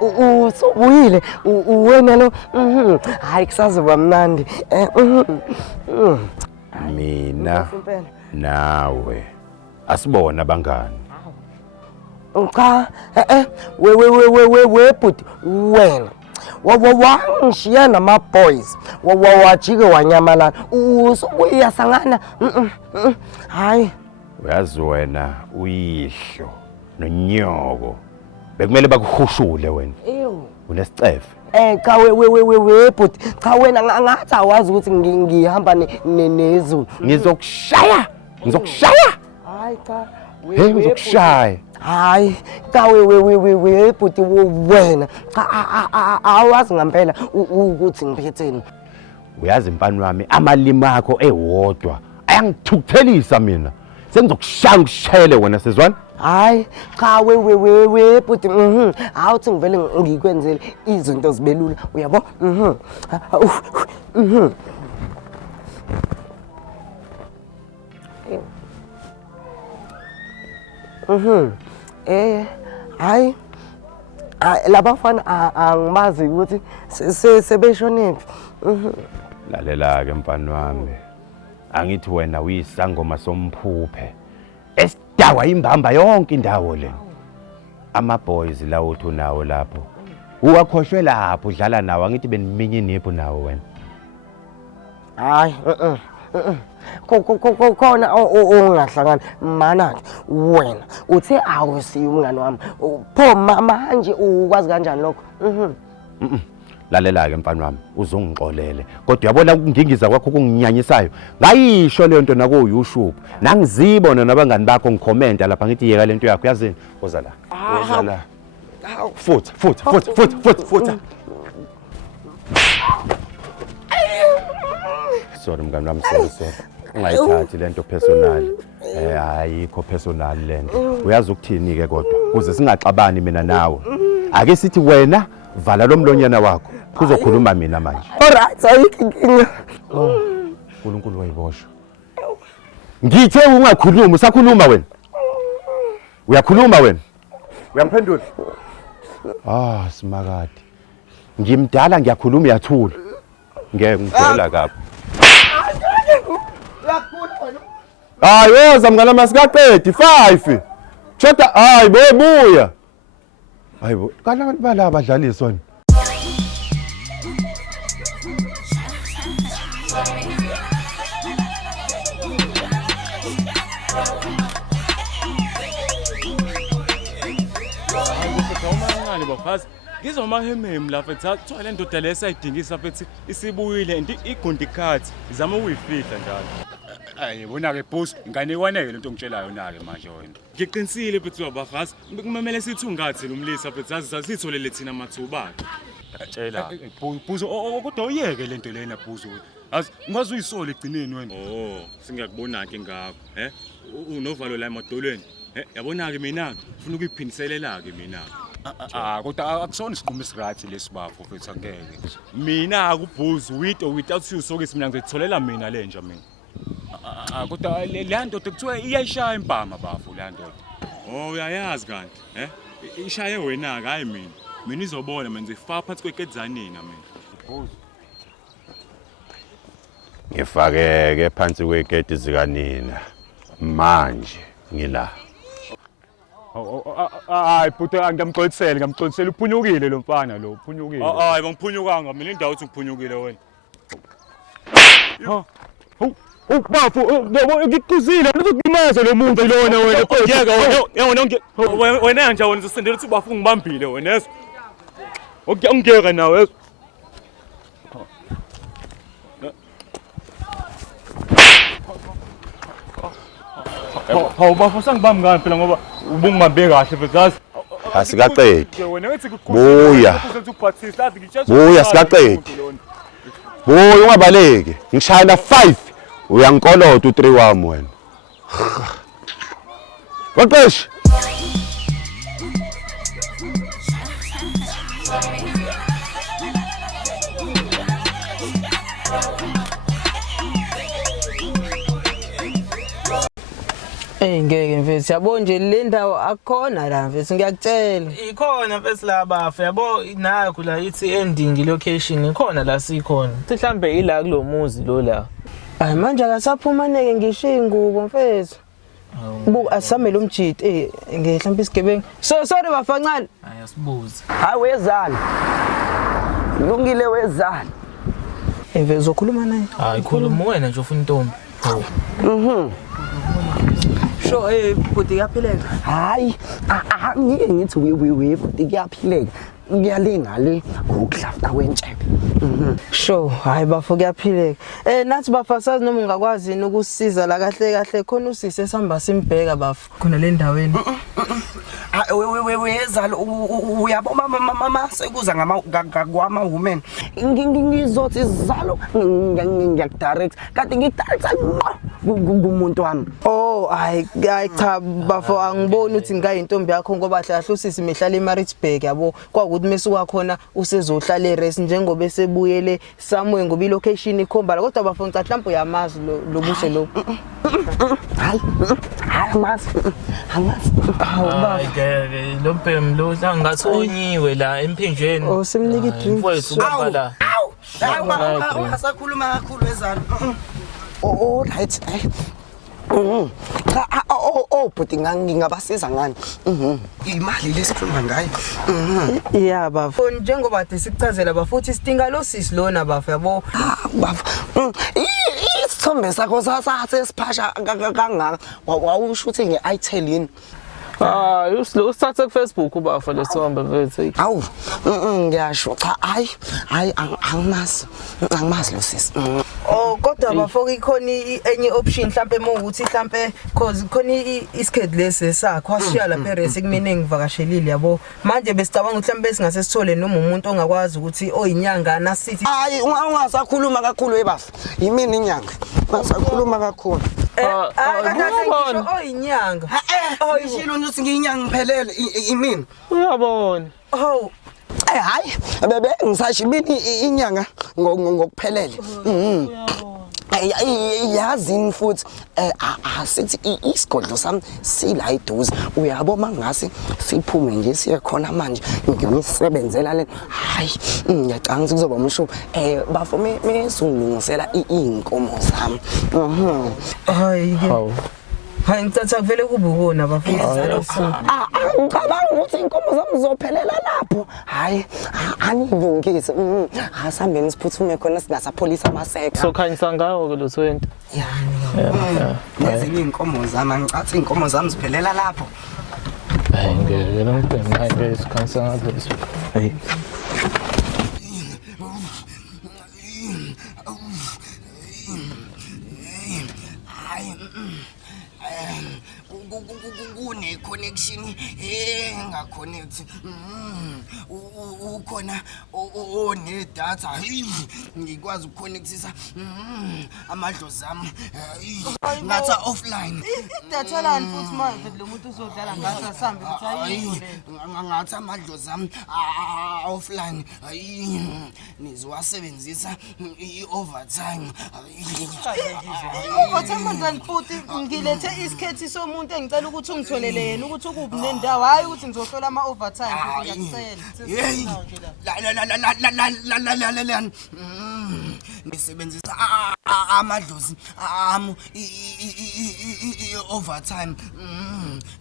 Usubuyile wena lo hayi kusazoba mnandi. Mina nawe asibona abangani. Cha we bhuti wena wangishiya nama boys wajike wanyamalala usubuya sangana hayi Uyazi wena uyihlo nonyoko bekumele bakuhushule wena. Unesicefe. Cha we bhuti cha wena ngathi awazi ukuthi ngihamba nezulu. Ngizokushaya. Hayi cha Hey ngizokushaya. hayi cha we bhuti wena cha awazi ngempela ukuthi ngiphetheni. Uyazi mfana wami amalimi akho ewodwa ayangithukuthelisa mina. Sengizokushaya ngishele wena sezwana. Hayi cha we bhuti awuthi ngivele ngikwenzele izinto zibelula uyabo. Hayi labafana angimazi ukuthi sebeshonephi. Lalela ke mfana wami. Angithi wena uyisangoma somphuphe. Esidawa imbamba yonke indawo le. Ama boys lawo uthi unawo lapho. Uwakhoshwe lapho udlala nawo angithi beniminye inipho nawo wena. Hayi khona ongahlangana mana wena uthe awusiyo umngani wami pho manje ukwazi kanjani lokho. Lalela ke mfana wami uzongixolele kodwa uyabona ukungingiza kwakho kunginyanyisayo ngayisho le nto nako YouTube nangizibona nabangani bakho ngikhomenta lapha ngithi yeka lento yakho yazini woza la futha sorry mngani wami sorry ungayithathi lento personal ayikho personal lento uyazi ukuthini ke kodwa kuze singaxabani mina nawe ake sithi wena vala lo mlonyana wakho kuzokhuluma mina manje. Alright ayikho. uNkulunkulu wayiboshwa. Ngithe ungakhuluma usakhuluma wena. Uyakhuluma wena. Uyamphendula. Simakade. Ngimdala ngiyakhuluma uyathula. Ngeke ngivela kapho. Yoza mngana masikaqedi 5. Shoda hayi bobuya. Hayibo kana bala abadlaliswa ni. Bafazi ngizomahememi lapha ethatha le ndoda lesayidingisa fethi isibuyile enti igundi khathi izama ukuyifihla njalo. Ngibona ke boss ingane kwaneke lento ngitshelayo nake manje wena. Ngiqinisile fethi bafazi kumele sithi ungathi lumlisa fethi sasitholele thina mathuba. Tshela buzo kodwa uyeke lento lena buzo. Azi ungaze uyisole egcineni wena. Singakubona ke ngakho unovalo la emadolweni. Yabona ke mina ufuna ukuyiphindiselela ke mina. Kodwa akusona isiqumo esirathi lesibafo mfethu angeke. Mina akubhuzu without you sokisi mina ngizitholela mina lenja mina. Kodwa le ndoda kuthiwa iyayishaya impama bafo le ndoda. Uyayazi kanti ishaye wena ke hayi mina. Mina izobona manje ifaka phansi kwekedzanina mina. Ngifake phansi kwekedi zikanina. Manje ngila. Hayi bhuti ngiyamxolisela uphunyukile lo mfana lo uphunyukile. Hayi bangiphunyukanga mina indawo uthi ngiphunyukile wena. Bafo ngikuzile uzokulimaza lo muntu lona wena. Yeka wena nje wena uzosendela ukuthi bafu ngibambile wena yeso. Ngiyeka nawe yeso. Hawu bafo sangibamba ngani phela ngoba ubungibambe kahle bezazi. Asikaqedi. Buya sikaqedi. Buya ungabaleki. Ngishayela 5 uyankolota u3 wami wena. Waqeshi. Ngeke mfethu yabo nje le ndawo akukhona la mfethu ngiyakutshela. Ikhona mfethu la bafu yabo nayo la ithi ending location ikhona la sikhona. Mhlambe ila kulomuzi lo la. Hayi manje akasaphumaneke ngisho ingubo mfethu. Bu asamele umjiti ngehlambe isigebengu. Sorry bafancane. Hayi asibuze. Hayi wezani. Lungile wezani. Mfethu uzokhuluma naye. Hayi khuluma wena nje ufuna intombi. Sho bhuti yaphileka. Hayi ngike ngithi we bhuti kuyaphileka. Ngiyalinga le ukuhlafta kwentshebe. Sho hayi bafo kuyaphileka. Nathi bafasazi noma ungakwazi ukusiza la kahle khona usise esihamba simbheka bafo khona le ndaweni. Wezalo uyabo mama sekuza kwama women ngizothi izalo ngiyakudirect kanti ngidirect kumuntu wami. Oh hayi cha bafo angiboni ukuthi ngayintombi yakho ngoba hlahle usisi mehlala eMaritzburg yabo kwakuthi mesuka khona usezohlala erest njengoba esebuyele somewhere ngoba ilocation ikhomba la kodwa bafo ngicathi mhlawumbe uyamazi lo buhle lo. Hayi amazi awubafu Lo mpem lo ngathi onyiwe la emphinjeni. Oh simnika idrink. Mfowethu baba la. Hawu asakhuluma kakhulu wezalo. Oh right. Bhuti ngingabasiza ngani? Imali lesikhuluma ngayo. Yeah bafo njengoba sikuchazela bafuthi sidinga lo sisi lona bafo yabo. Bafo. Isithombe sakho sasathe siphasha kangaka wawusho ukuthi ngeItel yini? Usithathe ku Facebook ubafo lesihombe mfethu. Awu ngiyasho cha hayi angimazi lo sisi. Oh kodwa bafo ikhona enye option mhlambe ukuthi mhlambe cause khona isked lesi sakho washiya lapha eresi kumina ngivakashelile yabo manje besicabanga ukuthi mhlambe singase sithole noma umuntu ongakwazi ukuthi oyinyanga nasithi Hayi ungasakhuluma kakhulu ebafu yimini inyanga ungasakhuluma kakhulu. ngisho oyinyanga Ishilo nje ngiyinyanga ngiphelele imini. Uyabona. oh Hayi bebe ngisasho imini inyanga ngokuphelele. Yazini futhi asithi isigodlo sami sila eduze uyabo mangase siphume nje siye khona manje ngimisebenzela le hayi ngiyacanga ukuthi kuzoba umshubo bafo mesungilungisela inkomo zami. hayi hayi ngicatha kuvele kube ukona bafundisi ngicabanga ukuthi inkomo zami zizophelela lapho hayi anilungise asambeni siphuthume khona singasapholisa amaseka Sokhanyisa ngawo ke lo 20. ezinye inkomo zami ngicathi inkomo zami ziphelela lapho. Hayi ngeke lo mpem hayi ngeke sikhanyisa ngawo leso. Hayi. Kune connection engaconnect ukhona one data ngikwazi ukuconnectisa amadlozi ami ngathi offline idatha lani futhi manje lo muntu uzodlala ngathi asambe ukuthi ayini ngathi amadlozi ami offline nizowasebenzisa i-overtime. Overtime ngani futhi ngilethe isikhethi somuntu engicela ukuthi ungitholele yena ukuthi ukuphi nendawo hayi ukuthi ngizohlola ama overtime ngiyacela ngisebenzisa amadlozi ami overtime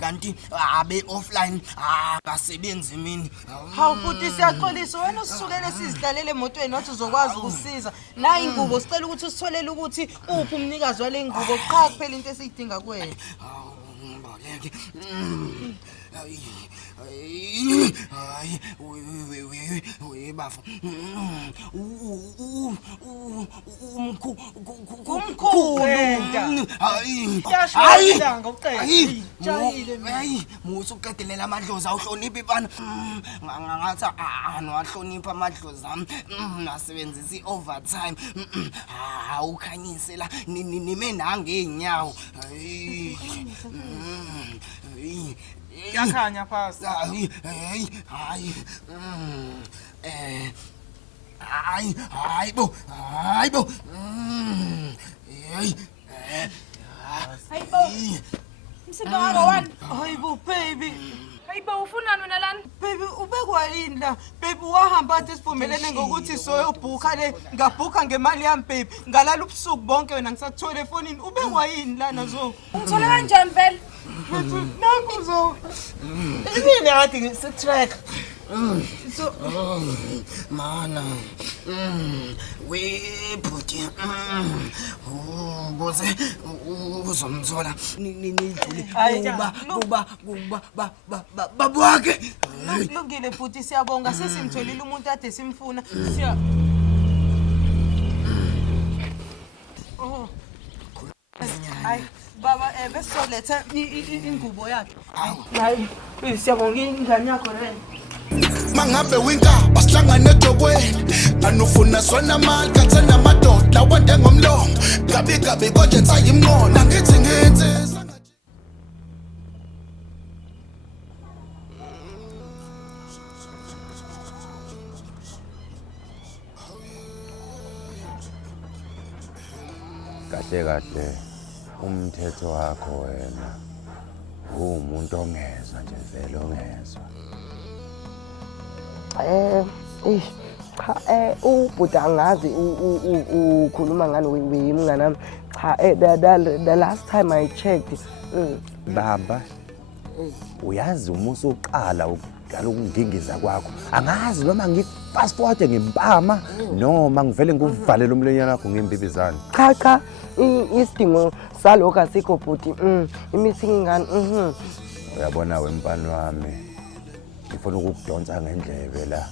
kanti abe offline akasebenzi mini. hawu futhi siyaxolisa wena usisukele sizidlalele emotweni wathi uzokwazi ukusiza nayi ingubo sicela ukuthi usitholele ukuthi uphi umnikazi wale ngubo qha kuphela into esiyidinga kuwena. Mboleke we bafo umkhulu hayi musu uqedelela amadlozi awuhloniphi bana ngathi anowahlonipha amadlozi ami nasebenzisa i-overtime awukhanyise la nime nangeenyawo yakhanya phasi hayi bo Msindo wako wani? Hayibo baby. Hayibo ufunani wena lana? Baby ubekwa yini la? Baby wahamba athi sivumelene ngokuthi soyobhuka le ngabhuka ngemali yami baby. Ngalala ubusuku bonke wena ngisakuthole efonini. Ubekwa yini lana zo? Ungithole kanjani vele? Nangu zo. Yini ngathi ngisetrack. So Mana. We bhuti. Boze uzomthola nidlule. Baba wakhe. Lungile futhi siyabonga sesimtholile umuntu ade simfuna. Oh. Ay baba besoletha ingubo yakhe. Hayi siyabonga ingane yakho le. Mangabe winka basihlangane edokweni anufuna sona mali kathana amadoda wande ngomlomo gabi konje nsayimngona ngithi ngenze kahle umthetho wakho wena umuntu ongezwa nje vele ongezwa. Cha ubhuti angazi ukhuluma ngani wemngane nami. Cha the last time I checked Baba uyazi umuso uqala ukudala ukungingiza kwakho angazi noma ngifast forward ngimpama noma ngivele nguvalele umlenyana wakho ngembibizana. Cha isidingo salokho asikho bhuti. Imissing ingane Uyabona wempani wami ngifuna ukukudonsa ngendlebe la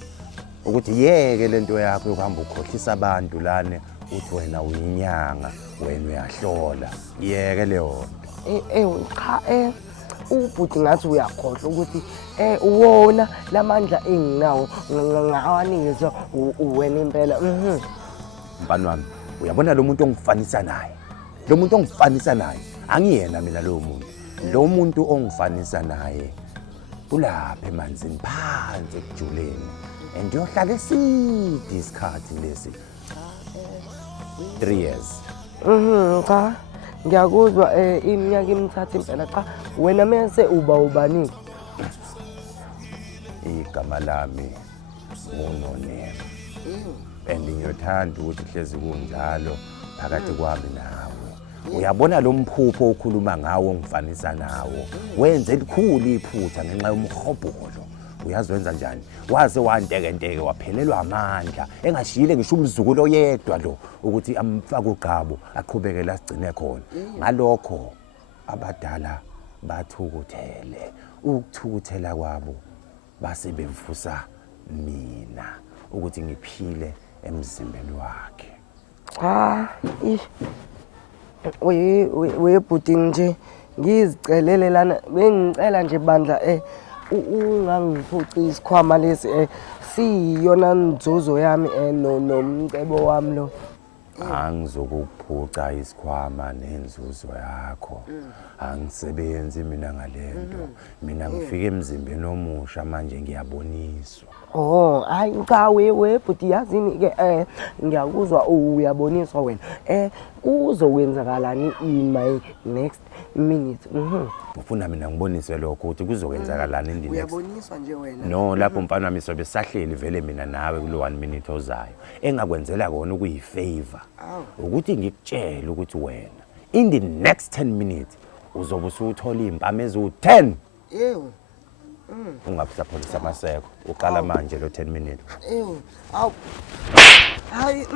ukuthi yeke lento yakho yokuhamba ukhohlisa abantu lane uthi wena uyinyanga wena uyahlola yeke leyo cha ubhuti ngathi uyakhohlwa ukuthi uwona lamandla enginawo ngawanikeza uwena impela. Mpani wami uyabona lo muntu ongifanisa naye angiyena mina lo muntu ongifanisa naye ulapha emanzini phansi ekujuleni and uyohlala eside isikhathi lesi 3 years. Cha ngiyakuzwa iminyaka emithathu impela. Cha wena mase ubani? Igama lami uNonema and ngiyothanda ukuthi hlezi kunjalo phakathi kwami nawe. Uyabona lo mphupho okhuluma ngawo ngifanisa nawo wenze elikhulu iphutha ngenxa yomhobholo. Uyaziwenza njani? Waze wantekenteke waphelelwa amandla engashiyile ngisho umzukulu oyedwa lo ukuthi amfake uGqabo aqhubeke la sigcine khona. Ngalokho abadala bathukuthele ukuthukuthela kwabo base bevusa mina ukuthi ngiphile emzimbeni wakhe. We bhuti nje ngizicelele lana bengicela nje bandla ungangiphuci isikhwama lesi siyona nzuzo yami nomcebo wami lo. Angizokuphuca isikhwama nenzuzo yakho. Angisebenzi mina ngalento. Mina ngifike emzimbeni omusha manje ngiyaboniswa. Hayi cha we bhuti yazini ke ngiyakuzwa uyaboniswa wena. Kuzokwenzakalani in my next minute? Ufuna mina ngiboniswe lokho ukuthi kuzokwenzakalani in the next. Uyaboniswa nje wena. No lapho mfana wami sobe sahleli vele mina nawe kulo 1 minute ozayo. Engakwenzela kona ukuyifavor. Ukuthi ngikutshela ukuthi wena in the next 10 minutes uzobe usuthola impama ezu10. Ewu. Ungabusapholisa amaseko uqala manje lo 10 minutes. Ewu. Awu. Hayi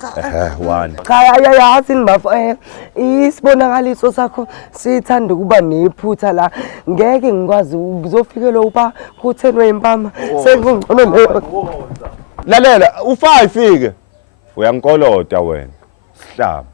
cha. One. Cha yayazi bafo isibonakaliso sakho sithanda kuba nephutha la ngeke ngikwazi ukuzofikela uba kuthenwe impama sekungcono leyo. Lalela u5 fike. Uyangikolota wena. Sihlaba.